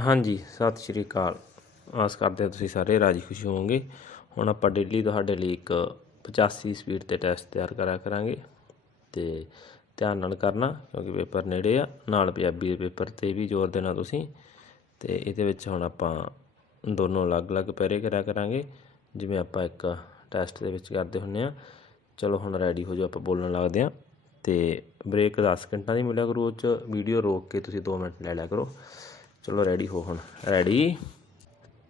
ਹਾਂਜੀ, ਸਤਿ ਸ਼੍ਰੀ ਅਕਾਲ। ਆਸ ਕਰਦੇ ਹਾਂ ਤੁਸੀਂ ਸਾਰੇ ਰਾਜੀ ਖੁਸ਼ੀ ਹੋਵੋਗੇ। ਹੁਣ ਆਪਾਂ ਡੇਲੀ ਤੁਹਾਡੇ ਲਈ ਇੱਕ 85 ਸਪੀਡ ਤੇ ਟੈਸਟ ਤਿਆਰ ਕਰਿਆ ਕਰਾਂਗੇ ਤੇ ਧਿਆਨ ਨਾਲ ਕਰਨਾ, ਕਿਉਂਕਿ ਪੇਪਰ ਨੇੜੇ ਆ। ਨਾਲ ਪੰਜਾਬੀ ਦੇ ਪੇਪਰ ਤੇ ਵੀ ਜ਼ੋਰ ਦੇਣਾ ਤੁਸੀਂ। ਤੇ ਇਹਦੇ ਵਿੱਚ ਹੁਣ ਆਪਾਂ ਦੋਨੋਂ ਅਲੱਗ-ਅਲੱਗ ਪੈਰੇ ਕਰਿਆ ਕਰਾਂਗੇ। ਜਿਵੇਂ ਆਪਾਂ ਇੱਕ ਟੈਸਟ ਦੇ ਵਿੱਚ ਕਰਦੇ ਹੁੰਨੇ ਆ। ਚਲੋ ਹੁਣ ਰੈਡੀ ਹੋ ਜਾਓ, ਆਪਾਂ ਬੋਲਣ ਲੱਗਦੇ ਆ ਤੇ ਬ੍ਰੇਕ 10 ਸਕਿੰਟਾਂ ਦੀ ਮਿਲਿਆ ਕਰੋ, ਉਹ 'ਚ ਵੀਡੀਓ ਰੋਕ ਕੇ ਤੁਸੀਂ 2 ਮਿੰਟ ਲੈ ਲਿਆ ਕਰੋ। ਚਲੋ ਰੈਡੀ ਹੋ ਹੁਣ ਰੈਡੀ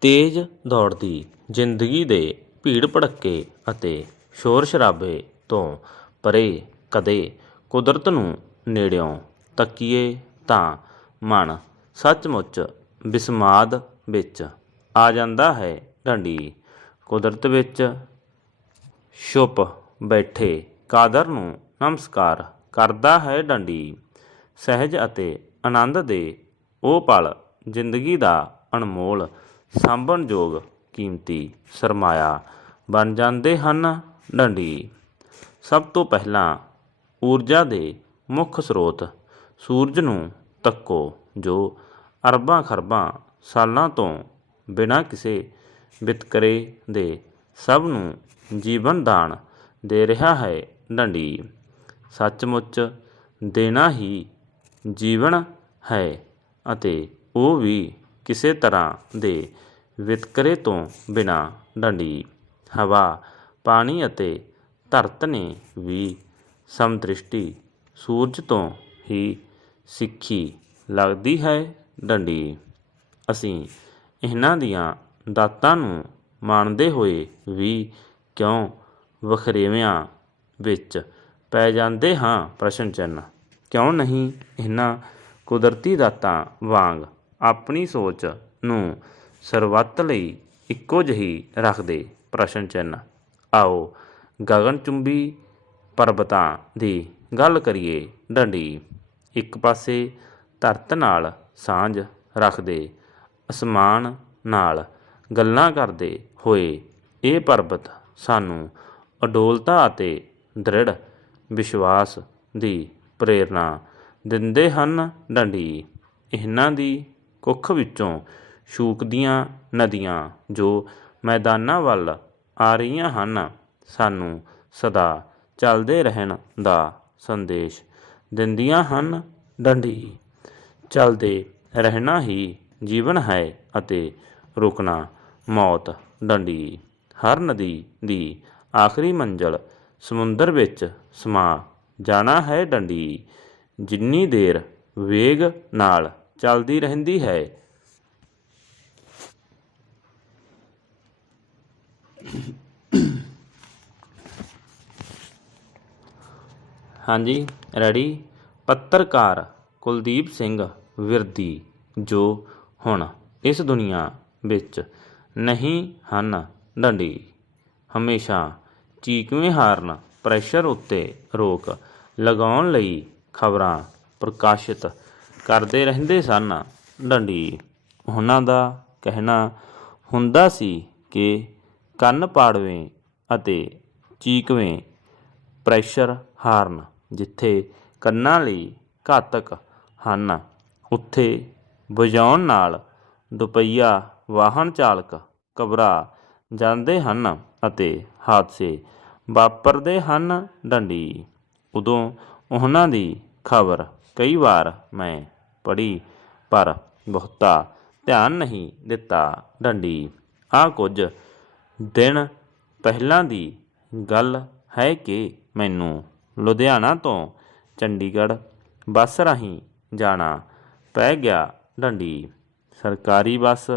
ਤੇਜ਼ ਦੌੜਦੀ, ਜ਼ਿੰਦਗੀ ਦੇ ਭੀੜ ਭੜੱਕੇ ਅਤੇ ਸ਼ੋਰ ਸ਼ਰਾਬੇ ਤੋਂ ਪਰੇ ਕਦੇ ਕੁਦਰਤ ਨੂੰ ਨੇੜਿਓਂ ਤੱਕੀਏ ਤਾਂ ਮਨ ਸੱਚਮੁੱਚ ਬਿਸਮਾਦ ਵਿੱਚ ਆ ਜਾਂਦਾ ਹੈ ਢੰਡੀ ਕੁਦਰਤ ਵਿੱਚ ਛੁਪ ਬੈਠੇ ਕਾਦਰ ਨੂੰ ਨਮਸਕਾਰ ਕਰਦਾ ਹੈ ਡੰਡੀ। ਸਹਿਜ ਅਤੇ ਆਨੰਦ ਦੇ ਉਹ ਪਲ ਜ਼ਿੰਦਗੀ ਦਾ ਅਨਮੋਲ, ਸਾਂਭਣਯੋਗ ਕੀਮਤੀ ਸਰਮਾਇਆ ਬਣ ਜਾਂਦੇ ਹਨ ਡੰਡੀ। ਸਭ ਤੋਂ ਪਹਿਲਾਂ ਊਰਜਾ ਦੇ ਮੁੱਖ ਸਰੋਤ ਸੂਰਜ ਨੂੰ ਤੱਕੋ, ਜੋ ਅਰਬਾਂ ਖਰਬਾਂ ਸਾਲਾਂ ਤੋਂ ਬਿਨਾਂ ਕਿਸੇ ਵਿਤਕਰੇ ਦੇ ਸਭ ਨੂੰ ਜੀਵਨ ਦਾਨ ਦੇ ਰਿਹਾ ਹੈ ਡੰਡੀ। ਸੱਚਮੁੱਚ ਦੇਣਾ ਹੀ ਜੀਵਨ ਹੈ ਅਤੇ ਉਹ ਵੀ ਕਿਸੇ ਤਰ੍ਹਾਂ ਦੇ ਵਿਤਕਰੇ ਤੋਂ ਬਿਨਾਂ ਡੰਡੀ, ਹਵਾ, ਪਾਣੀ ਅਤੇ ਧਰਤ ਨੇ ਵੀ ਸਮਦ੍ਰਿਸ਼ਟੀ ਸੂਰਜ ਤੋਂ ਹੀ ਸਿੱਖੀ ਲੱਗਦੀ ਹੈ ਡੰਡੀ। ਅਸੀਂ ਇਹਨਾਂ ਦੀਆਂ ਦਾਤਾਂ ਨੂੰ ਮੰਨਦੇ ਹੋਏ ਵੀ ਕਿਉਂ ਵਖਰੇਵਿਆਂ ਵਿੱਚ ਪੈ ਜਾਂਦੇ ਹਾਂ ਪ੍ਰਸ਼ਨ ਚਿੰਨ੍ਹ? ਕਿਉਂ ਨਹੀਂ ਇਹਨਾਂ ਕੁਦਰਤੀ ਦਾਤਾਂ ਵਾਂਗ ਆਪਣੀ ਸੋਚ ਨੂੰ ਸਰਬੱਤ ਲਈ ਇੱਕੋ ਜਿਹੀ ਰੱਖਦੇ ਪ੍ਰਸ਼ਨ ਚਿੰਨ੍ਹ। ਆਓ ਗਗਨਚੁੰਬੀ ਪਰਬਤਾਂ ਦੀ ਗੱਲ ਕਰੀਏ। ਡੰਡੀ ਇੱਕ ਪਾਸੇ ਧਰਤ ਨਾਲ ਸਾਂਝ ਰੱਖਦੇ, ਅਸਮਾਨ ਨਾਲ ਗੱਲਾਂ ਕਰਦੇ ਹੋਏ ਇਹ ਪਰਬਤ ਸਾਨੂੰ ਅਡੋਲਤਾ ਅਤੇ ਦ੍ਰਿੜ ਵਿਸ਼ਵਾਸ ਦੀ ਪ੍ਰੇਰਣਾ ਦਿੰਦੇ ਹਨ। ਡੰਡੀ, ਇਹਨਾਂ ਦੀ ਕੁੱਖ ਵਿੱਚੋਂ ਛੂਕਦੀਆਂ ਨਦੀਆਂ ਜੋ ਮੈਦਾਨਾਂ ਵੱਲ ਆ ਰਹੀਆਂ ਹਨ, ਸਾਨੂੰ ਸਦਾ ਚੱਲਦੇ ਰਹਿਣ ਦਾ ਸੰਦੇਸ਼ ਦਿੰਦੀਆਂ ਹਨ। ਡੰਡੀ, ਚੱਲਦੇ ਰਹਿਣਾ ਹੀ ਜੀਵਨ ਹੈ ਅਤੇ ਰੁਕਣਾ ਮੌਤ। ਡੰਡੀ, ਹਰ ਨਦੀ ਦੀ ਆਖਰੀ ਮੰਜ਼ਲ ਸਮੁੰਦਰ ਵਿੱਚ ਸਮਾ ਜਾਣਾ ਹੈ। ਡੰਡੀ, ਜਿੰਨੀ ਦੇਰ ਵੇਗ ਨਾਲ ਚੱਲਦੀ ਰਹਿੰਦੀ ਹੈ। ਹਾਂਜੀ ਰੈਡੀ ਪੱਤਰਕਾਰ ਕੁਲਦੀਪ ਸਿੰਘ ਵਿਰਦੀ, ਜੋ ਹੁਣ ਇਸ ਦੁਨੀਆ ਵਿੱਚ ਨਹੀਂ ਹਨ, ਡੰਡੀ। ਹਮੇਸ਼ਾ ਚੀਕਵੇਂ ਹਾਰਨ ਪ੍ਰੈਸ਼ਰ ਉੱਤੇ ਰੋਕ ਲਗਾਉਣ ਲਈ ਖਬਰਾਂ ਪ੍ਰਕਾਸ਼ਿਤ ਕਰਦੇ ਰਹਿੰਦੇ ਸਨ। ਡੰਡੀ ਉਹਨਾਂ ਦਾ ਕਹਿਣਾ ਹੁੰਦਾ ਸੀ ਕਿ ਕੰਨ ਪਾੜਵੇਂ ਅਤੇ ਚੀਕਵੇਂ ਪ੍ਰੈਸ਼ਰ ਹਾਰਨ ਜਿੱਥੇ ਕੰਨਾਂ ਲਈ ਘਾਤਕ ਹਨ, ਉੱਥੇ ਵਜਾਉਣ ਨਾਲ ਦੁਪਹੀਆ ਵਾਹਨ ਚਾਲਕ ਘਬਰਾ ਜਾਂਦੇ ਹਨ ਅਤੇ ਹਾਦਸੇ ਵਾਪਰਦੇ ਹਨ। ਡੰਡੀ ਉਦੋਂ ਉਹਨਾਂ ਦੀ ਖਬਰ ਕਈ ਵਾਰ ਮੈਂ ਪੜ੍ਹੀ, ਪਰ ਬਹੁਤਾ ਧਿਆਨ ਨਹੀਂ ਦਿੱਤਾ ਡੰਡੀ। ਆ ਕੁਝ ਦਿਨ ਪਹਿਲਾਂ ਦੀ ਗੱਲ ਹੈ ਕਿ ਮੈਨੂੰ ਲੁਧਿਆਣਾ ਤੋਂ ਚੰਡੀਗੜ੍ਹ ਬੱਸ ਰਾਹੀਂ ਜਾਣਾ ਪੈ ਗਿਆ ਡੰਡੀ। ਸਰਕਾਰੀ ਬੱਸ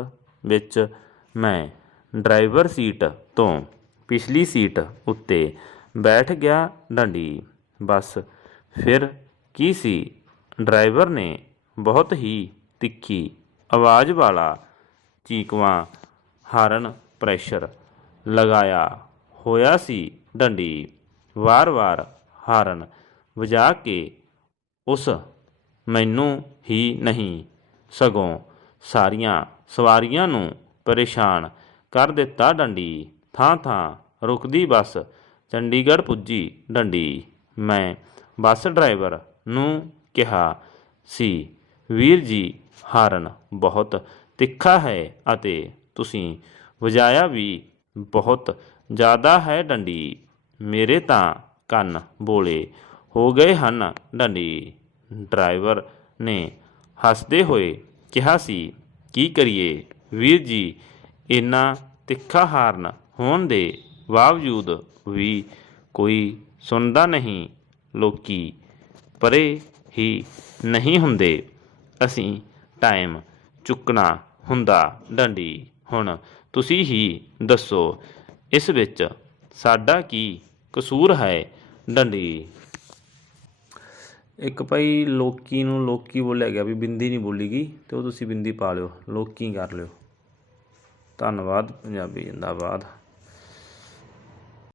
ਵਿੱਚ ਮੈਂ ਡਰਾਈਵਰ ਸੀਟ ਤੋਂ ਪਿਛਲੀ ਸੀਟ ਉੱਤੇ ਬੈਠ ਗਿਆ ਡੰਡੀ। ਬੱਸ ਫਿਰ ਕੀ ਸੀ? ਡਰਾਈਵਰ ਨੇ ਬਹੁਤ ਹੀ ਤਿੱਖੀ ਆਵਾਜ਼ ਵਾਲਾ ਚੀਕਵਾਂ ਹਾਰਨ ਪ੍ਰੈਸ਼ਰ ਲਗਾਇਆ ਹੋਇਆ ਸੀ ਡੰਡੀ। ਵਾਰ-ਵਾਰ ਹਾਰਨ ਵਜਾ ਕੇ ਉਸ ਮੈਨੂੰ ਹੀ ਨਹੀਂ, ਸਗੋਂ ਸਾਰੀਆਂ ਸਵਾਰੀਆਂ ਨੂੰ ਪਰੇਸ਼ਾਨ ਕਰ ਦਿੱਤਾ ਡੰਡੀ। ਥਾਂ-ਥਾਂ ਰੁਕਦੀ ਬੱਸ ਚੰਡੀਗੜ੍ਹ ਪੁੱਜੀ ਡੰਡੀ। ਮੈਂ ਬੱਸ ਡਰਾਈਵਰ ਨੂੰ ਕਿਹਾ ਸੀ, ਵੀਰ ਜੀ, ਹਾਰਨ ਬਹੁਤ ਤਿੱਖਾ ਹੈ ਅਤੇ ਤੁਸੀਂ ਵਜਾਇਆ ਵੀ ਬਹੁਤ ਜ਼ਿਆਦਾ ਹੈ ਡੰਡੀ। ਮੇਰੇ ਤਾਂ ਕੰਨ ਬੋਲੇ ਹੋ ਗਏ ਹਨ ਡੰਡੀ। ਡਰਾਈਵਰ ਨੇ ਹੱਸਦੇ ਹੋਏ ਕਿਹਾ ਸੀ, ਕੀ ਕਰੀਏ? ਵੀਰ ਜੀ, ਇੰਨਾ ਤਿੱਖਾ ਹਾਰਨ ਹੋਣ ਦੇ ਬਾਵਜੂਦ ਵੀ ਕੋਈ ਸੁਣਦਾ ਨਹੀਂ, ਲੋਕੀ ਪਰੇ ਹੀ ਨਹੀਂ ਹੁੰਦੇ। ਅਸੀਂ ਟਾਈਮ ਚੁੱਕਣਾ ਹੁੰਦਾ ਡੰਡੀ, ਹੁਣ ਤੁਸੀਂ ਹੀ ਦੱਸੋ, ਇਸ ਵਿੱਚ ਸਾਡਾ ਕੀ ਕਸੂਰ ਹੈ ਡੰਡੀ? ਇੱਕ ਭਾਈ ਲੋਕੀ ਨੂੰ ਲੋਕੀ ਬੋਲਿਆ ਗਿਆ ਵੀ ਬਿੰਦੀ ਨਹੀਂ ਬੋਲੀਗੀ, ਤੇ ਉਹ ਤੁਸੀਂ ਬਿੰਦੀ ਪਾ ਲਿਓ, ਲੋਕੀ ਕਰ ਲਿਓ। ਧੰਨਵਾਦ, ਪੰਜਾਬੀ ਜਿੰਦਾਬਾਦ।